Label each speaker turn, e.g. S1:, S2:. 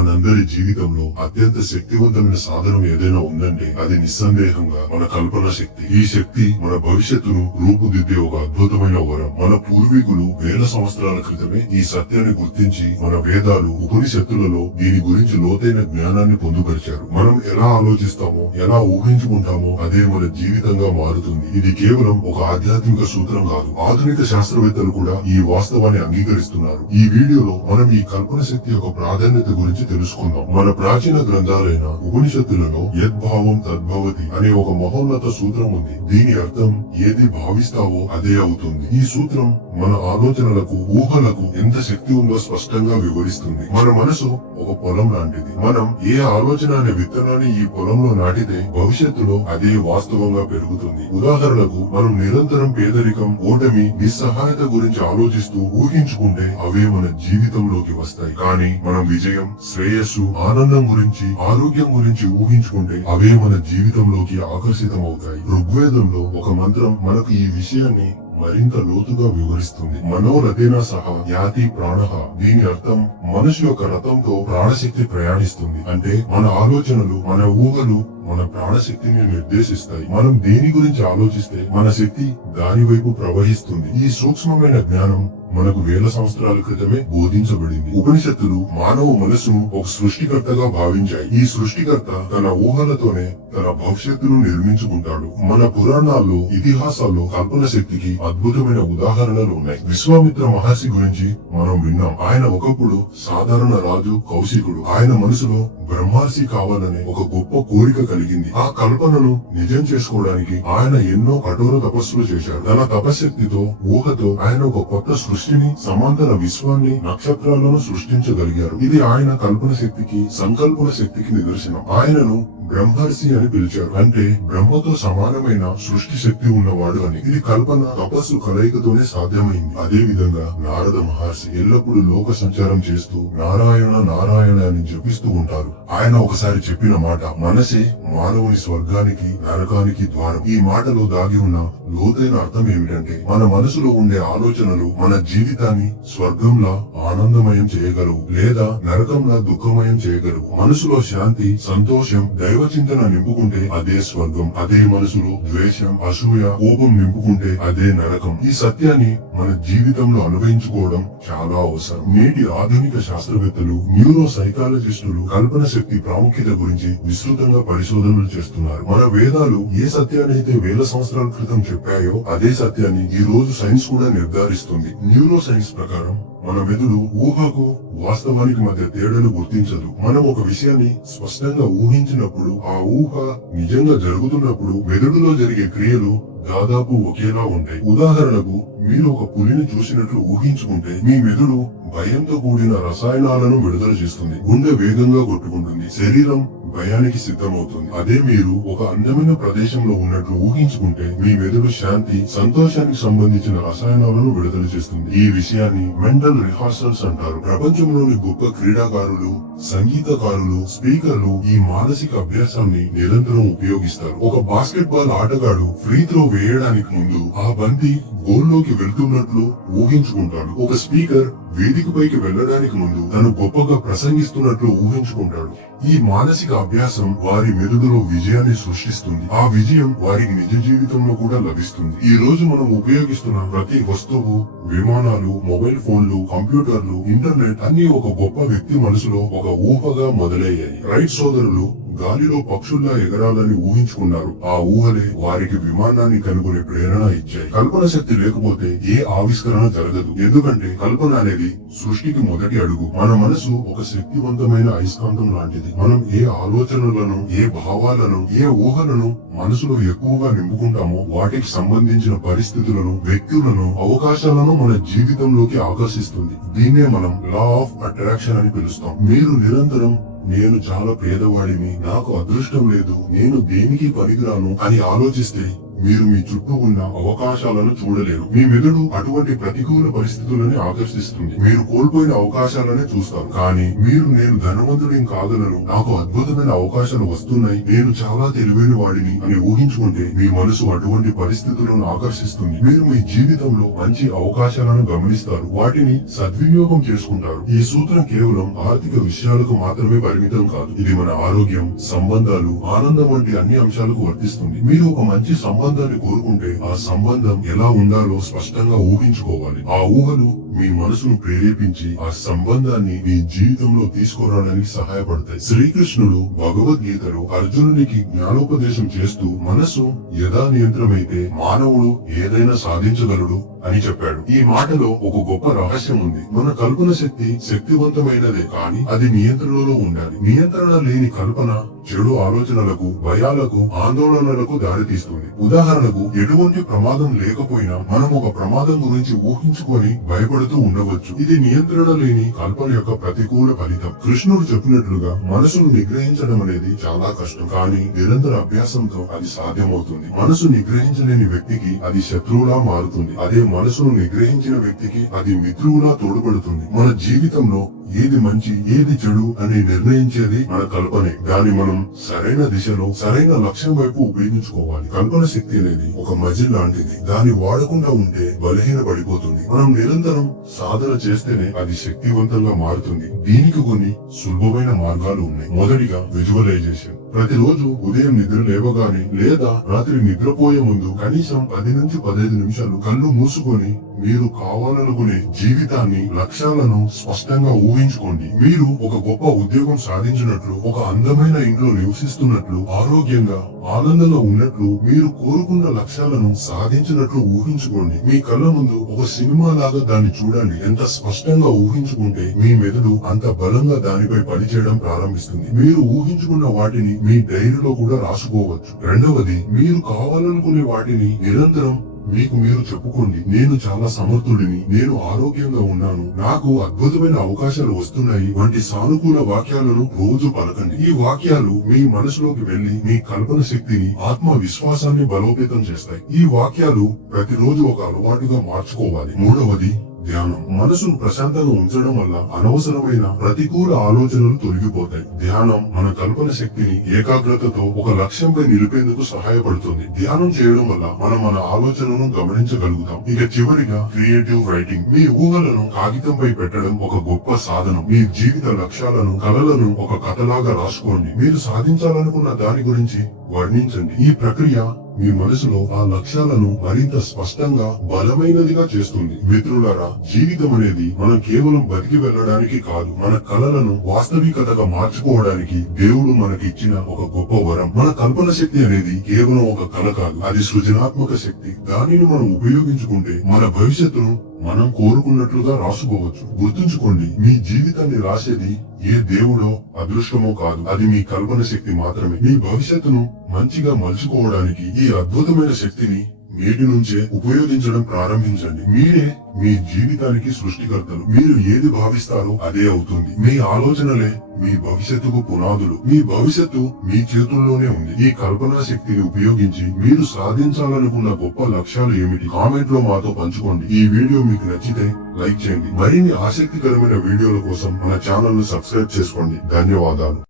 S1: మనందరి జీవితంలో అత్యంత శక్తివంతమైన సాధనం ఏదైనా ఉందంటే అది నిస్సందేహంగా మన కల్పన శక్తి. ఈ శక్తి మన భవిష్యత్తును రూపుదిద్దే ఒక అద్భుతమైన వరం. మన పూర్వీకులు వేల సంవత్సరాల క్రితమే ఈ సత్యాన్ని గుర్తించి మన వేదాలు ఉపనిషత్తులలో దీని గురించి లోతైన జ్ఞానాన్ని పొందుపరిచారు. మనం ఎలా ఆలోచిస్తామో ఎలా ఊహించుకుంటామో అదే మన జీవితంగా మారుతుంది. ఇది కేవలం ఒక ఆధ్యాత్మిక సూత్రం కాదు. ఆధునిక శాస్త్రవేత్తలు కూడా ఈ వాస్తవాన్ని అంగీకరిస్తున్నారు. ఈ వీడియోలో మనం ఈ కల్పన శక్తి యొక్క ప్రాధాన్యత గురించి తెలుసుకుందాం. మన ప్రాచీన గ్రంథాలైన ఉపనిషత్తులలో యద్భావం తద్భవతి అనే ఒక మహోన్నత సూత్రం ఉంది. దీని అర్థం ఏది భావిస్తావో అదే అవుతుంది. ఈ సూత్రం మన ఆలోచనలకు ఊహలకు ఎంత శక్తి ఉందో స్పష్టంగా వివరిస్తుంది. మన మనసు ఒక పొలం లాంటిది. మనం ఏ ఆలోచన అనే విత్తనాన్ని ఈ పొలంలో నాటితే భవిష్యత్తులో అదే వాస్తవంగా పెరుగుతుంది. ఉదాహరణకు మనం నిరంతరం పేదరికం ఓటమి నిస్సహాయత గురించి ఆలోచిస్తూ ఊహించుకుంటే అవే మన జీవితంలోకి వస్తాయి. కానీ మనం విజయం శ్రేయస్సు ఆనందం గురించి ఆరోగ్యం గురించి ఊహించుకుంటే అవే మన జీవితంలోకి ఆకర్షితం అవుతాయి ఋగ్వేదంలో ఒక మంత్రం మనకు ఈ విషయాన్ని మరింత లోతుగా వివరిస్తుంది. మనోరథేన సహా యాతి ప్రాణ దీని అర్థం మనిషి యొక్క రథంతో ప్రాణశక్తి ప్రయాణిస్తుంది. అంటే మన ఆలోచనలు మన ఊహలు మన ప్రాణశక్తిని నిర్దేశిస్తాయి. మనం దేని గురించి ఆలోచిస్తే మన శక్తి దాని వైపు ప్రవహిస్తుంది. ఈ సూక్ష్మమైన జ్ఞానం మనకు వేల సంవత్సరాల క్రితమే బోధించబడింది. ఉపనిషత్తులు మానవ మనస్సును ఒక సృష్టికర్తగా భావించాయి. ఈ సృష్టికర్త తన ఊహలతోనే తన భవిష్యత్తును నిర్మించుకుంటాడు. మన పురాణాల్లో ఇతిహాసాల్లో కల్పన శక్తికి అద్భుతమైన ఉదాహరణలు ఉన్నాయి. విశ్వామిత్ర మహర్షి గురించి మనం విన్నాం. ఆయన ఒకప్పుడు సాధారణ రాజు కౌశికుడు. ఆయన మనసులో బ్రహ్మర్షి కావాలనే ఒక గొప్ప కోరిక కలిగింది. ఆ కల్పనను నిజం చేసుకోవడానికి ఆయన ఎన్నో కఠోర తపస్సులు చేశాడు. తన తపశక్తితో ఊహతో ఆయన ఒక కొత్త సృష్టిని సమాంతర విశ్వాన్ని నక్షత్రాలను సృష్టించగలిగారు. ఇది ఆయన కల్పన శక్తికి సంకల్పన శక్తికి నిదర్శనం. ఆయనను బ్రహ్మర్షి అని పిలిచారు. అంటే బ్రహ్మతో సమానమైన సృష్టి శక్తి ఉన్నవాడు అని. ఇది కల్పన తపస్సు కలయికతోనే సాధ్యమైంది. అదే విధంగా నారద మహర్షి ఎల్లప్పుడూ లోక సంచారం చేస్తూ నారాయణ నారాయణ అని జపిస్తూ ఉంటారు. ఆయన ఒకసారి చెప్పిన మాట మనసే మానవుని స్వర్గానికి నరకానికి ద్వారం. ఈ మాటలో దాగి ఉన్న లోతైన అర్థం ఏమిటంటే మన మనసులో ఉండే ఆలోచనలు మన జీవితాన్ని స్వర్గంలా ఆనందమయం చేయగలవు లేదా నరకంలా దుఃఖమయం చేయగలవు. మనసులో శాంతి సంతోషం దైవ చింతన నింపుకుంటే అదే స్వర్గం అదే మనసులో ద్వేషం అసూయ కోపం నింపుకుంటే అదే నరకం. ఈ సత్యాన్ని మన జీవితంలో అనుభవించుకోవడం చాలా అవసరం. నేటి ఆధునిక శాస్త్రవేత్తలు న్యూరో సైకాలజిస్టులు కల్పన శక్తి ప్రాముఖ్యత గురించి విస్తృతంగా పరిశోధనలు చేస్తున్నారు. మన వేదాలు ఏ సత్యాన్నైతే వేల సంవత్సరాల క్రితం చెప్పాయో అదే సత్యాన్ని ఈ రోజు సైన్స్ కూడా నిర్ధారిస్తుంది. న్యూరో సైన్స్ ప్రకారం మన మెదడు ఊహకు వాస్తవానికి మధ్య తేడాను గుర్తించదు. మనం ఒక విషయాన్ని స్పష్టంగా ఊహించినప్పుడు ఆ ఊహ నిజంగా జరుగుతున్నప్పుడు మెదడులో జరిగే క్రియలు దాదాపు ఒకేలా ఉంటాయి ఉదాహరణకు మీరు ఒక పులిని చూసినట్లు ఊహించుకుంటే మీ మెదడు భయంతో కూడిన రసాయనాలను విడుదల చేస్తుంది. గుండె వేగంగా కొట్టుకుంటుంది. శరీరం భయానికి సిద్ధమవుతుంది. అదే మీరు ఒక అందమైన ప్రదేశంలో ఉన్నట్లు ఊహించుకుంటే మీ మెదడు శాంతి సంతోషానికి సంబంధించిన రసాయనాలను విడుదల చేస్తుంది. ఈ విషయాన్ని మెంటల్ రిహార్సల్స్ అంటారు. ప్రపంచంలోని గొప్ప క్రీడాకారులు సంగీతకారులు స్పీకర్లు ఈ మానసిక అభ్యాసాన్ని నిరంతరం ఉపయోగిస్తారు. ఒక బాస్కెట్ బాల్ ఆటగాడు ఫ్రీ త్రో వేయడానికి ముందు ఆ బంతి గోల్లోకి వెళ్తున్నట్లు ఊహించుకుంటాడు. ఒక స్పీకర్ వేదికపైకి వెళ్ళడానికి ముందు తను గొప్పగా ప్రసంగిస్తున్నట్లు ఊహించుకుంటాడు. ఈ మానసిక అభ్యాసం వారి మెదడులో విజయాన్ని సృష్టిస్తుంది. ఆ విజయం వారికి నిజ జీవితంలో కూడా లభిస్తుంది. ఈ రోజు మనం ఉపయోగిస్తున్న ప్రతి వస్తువు విమానాలు మొబైల్ ఫోన్లు కంప్యూటర్లు ఇంటర్నెట్ అన్ని ఒక గొప్ప వ్యక్తి మనసులో ఒక ఊహగా మొదలయ్యాయి. రైట్ సోదరులు గాలిలో పక్షుల్లా ఎగరాలని ఊహించుకున్నారు. ఆ ఊహలే వారికి విమానాన్ని కనుగొనే ప్రేరణ ఇచ్చాయి. కల్పన శక్తి లేకపోతే ఏ ఆవిష్కరణ జరగదు. ఎందుకంటే కల్పన అనేది సృష్టికి మొదటి అడుగు. మన మనసు ఒక శక్తివంతమైన అయస్కాంతం లాంటిది. మనం ఏ ఆలోచనలను ఏ భావాలను ఏ ఊహలను మనసులో ఎక్కువగా నింపుకుంటామో వాటికి సంబంధించిన పరిస్థితులను వ్యక్తులను అవకాశాలను మన జీవితంలోకి ఆకర్షిస్తుంది. దీన్నే మనం లా ఆఫ్ అట్రాక్షన్ అని పిలుస్తాం. మీరు నిరంతరం నేను చాలా పేదవాడిని నాకు అదృష్టం లేదు నేను దేనికి పనికిరాను అని ఆలోచిస్తే మీరు మీ చుట్టూ ఉన్న అవకాశాలను చూడలేరు. మీ మెదడు అటువంటి ప్రతికూల పరిస్థితులని ఆకర్షిస్తుంది. మీరు కోల్పోయిన అవకాశాలనే చూస్తారు. కానీ మీరు నేను ధనవంతుడిని కాదనను. నాకు అద్భుతమైన అవకాశాలు వస్తున్నాయి. నేను చాలా తెలివైన వాడిని అని ఊహించుకుంటే మీ మనసు అటువంటి పరిస్థితులను ఆకర్షిస్తుంది. మీరు మీ జీవితంలో మంచి అవకాశాలను గమనిస్తారు. వాటిని సద్వినియోగం చేసుకుంటారు. ఈ సూత్రం కేవలం ఆర్థిక విషయాలకు మాత్రమే పరిమితం కాదు. ఇది మన ఆరోగ్యం సంబంధాలు ఆనందం వంటి అన్ని అంశాలకు వర్తిస్తుంది. మీరు ఒక మంచి సంబంధాన్ని కోరుకుంటే ఆ సంబంధం ఎలా ఉండాలో స్పష్టంగా ఊహించుకోవాలి. ఆ ఊహలు మీ మనసును ప్రేరేపించి ఆ సంబంధాన్ని మీ జీవితంలో తీసుకురావడానికి సహాయపడతాయి. శ్రీకృష్ణుడు భగవద్గీతలో అర్జునునికి జ్ఞానోపదేశం చేస్తూ మనసు యథా నియంత్రమైతే మానవుడు ఏదైనా సాధించగలడు అని చెప్పాడు. ఈ మాటలో ఒక గొప్ప రహస్యం ఉంది. మన కల్పన శక్తి శక్తివంతమైనదే కానీ అది నియంత్రణలో ఉండాలి. నియంత్రణ లేని కల్పన చెడు ఆలోచనలకు భయాలకు ఆందోళనలకు దారితీస్తుంది. ఉదాహరణకు ఎటువంటి ప్రమాదం లేకపోయినా మనం ఒక ప్రమాదం గురించి ఊహించుకొని భయపడుతూ ఉండవచ్చు. ఇది నియంత్రణ లేని కల్పన యొక్క ప్రతికూల ఫలితం. కృష్ణుడు చెప్పినట్లుగా మనసును నిగ్రహించడం అనేది చాలా కష్టం. కానీ నిరంతర అభ్యాసంతో అది సాధ్యమవుతుంది. మనసు నిగ్రహించలేని వ్యక్తికి అది శత్రువులా మారుతుంది. అదే మనసును నిగ్రహించిన వ్యక్తికి అది మిత్రువులా తోడ్పడుతుంది. మన జీవితంలో ఏది మంచి ఏది చెడు అని నిర్ణయించేది మన కల్పనే. దాన్ని మనం సరైన దిశలో సరైన లక్ష్యం వైపు ఉపయోగించుకోవాలి. కల్పన శక్తి అనేది ఒక మజిల్ లాంటిది. దాన్ని వాడకుండా ఉంటే బలహీన పడిపోతుంది మనం నిరంతరం సాధన చేస్తేనే అది శక్తివంతంగా మారుతుంది. దీనికి కొన్ని సులభమైన మార్గాలు ఉన్నాయి. మొదటిగా విజువలైజేషన్ ప్రతిరోజు ఉదయం నిద్ర లేవగానే లేదా రాత్రి నిద్రపోయే ముందు కనీసం పది నుంచి పదహైదు నిమిషాలు కళ్ళు మూసుకొని మీరు కావాలనుకునే జీవితాన్ని లక్ష్యాలను స్పష్టంగా ఊహించుకోండి. మీరు ఒక గొప్ప ఉద్యోగం సాధించినట్లు ఒక అందమైన ఇంట్లో నివసిస్తున్నట్లు ఆరోగ్యంగా ఆనందంగా ఉన్నట్లు మీరు కోరుకున్న లక్ష్యాలను సాధించినట్లు ఊహించుకోండి. మీ కళ్ళ ముందు ఒక సినిమా లాగా దాన్ని చూడండి. ఎంత స్పష్టంగా ఊహించుకుంటే మీ మెదడు అంత బలంగా దానిపై పనిచేయడం ప్రారంభిస్తుంది. మీరు ఊహించుకున్న వాటిని మీ డైరీలో కూడా రాసుకోవచ్చు. రెండవది మీరు కావాలనుకునే వాటిని నిరంతరం మీకు మీరు చెప్పుకోండి. నేను చాలా సమర్థుడిని నేను ఆరోగ్యంగా ఉన్నాను నాకు అద్భుతమైన అవకాశాలు వస్తున్నాయి. వంటి సానుకూల వాక్యాలను రోజు పలకండి. ఈ వాక్యాలు మీ మనసులోకి వెళ్ళి మీ కల్పన శక్తిని ఆత్మవిశ్వాసాన్ని బలోపేతం చేస్తాయి. ఈ వాక్యాలు ప్రతిరోజు ఒక అలవాటుగా మార్చుకోవాలి. మూడవది మనసును ప్రశాంతంగా ఉంచడం వల్ల అనవసరమైన ప్రతికూల ఆలోచనలు తొలగిపోతాయి. ధ్యానం మన కల్పన శక్తిని ఏకాగ్రతతో ఒక లక్ష్యంపై నిలిపేందుకు సహాయపడుతుంది. ధ్యానం చేయడం వల్ల మనం మన ఆలోచనను గమనించగలుగుతాం. ఇక చివరిగా క్రియేటివ్ రైటింగ్. మీ ఊహలను కాగితంపై పెట్టడం ఒక గొప్ప సాధనం. మీ జీవిత లక్ష్యాలను కలలను ఒక కథలాగా రాసుకోండి. మీరు సాధించాలనుకున్న దాని గురించి వర్ణించండి. ఈ ప్రక్రియ మీ మనసులో ఆ లక్ష్యాలను మరింత స్పష్టంగా బలమైనదిగా చేస్తుంది. మిత్రులారా జీవితం అనేది మనం కేవలం బతికి వెళ్ళడానికి కాదు మన కలలను వాస్తవికతగా మార్చుకోవడానికి దేవుడు మనకి ఇచ్చిన ఒక గొప్ప వరం. మన కల్పన శక్తి అనేది కేవలం ఒక కళ కాదు అది సృజనాత్మక శక్తి. దానిని మనం ఉపయోగించుకుంటే మన భవిష్యత్తును మనం కోరుకున్నట్లుగా రాసుకోవచ్చు. గుర్తుంచుకోండి మీ జీవితాన్ని రాసేది ఏ దేవుడో అదృష్టమో కాదు. అది మీ కల్పన శక్తి మాత్రమే. మీ భవిష్యత్తును మంచిగా మలుచుకోవడానికి ఈ అద్భుతమైన శక్తిని నేటి నుంచే ఉపయోగించడం ప్రారంభించండి. మీరే మీ జీవితానికి సృష్టికర్తలు. మీరు ఏది భావిస్తారో అదే అవుతుంది. మీ ఆలోచనలే మీ భవిష్యత్తుకు పునాదులు. మీ భవిష్యత్తు మీ చేతుల్లోనే ఉంది. ఈ కల్పనా శక్తిని ఉపయోగించి మీరు సాధించాలనుకున్న గొప్ప లక్ష్యాలు ఏమిటి? కామెంట్లో మాతో పంచుకోండి. ఈ వీడియో మీకు నచ్చితే లైక్ చేయండి. మరిన్ని ఆసక్తికరమైన వీడియోల కోసం మన ఛానల్ను సబ్స్క్రైబ్ చేసుకోండి. ధన్యవాదాలు.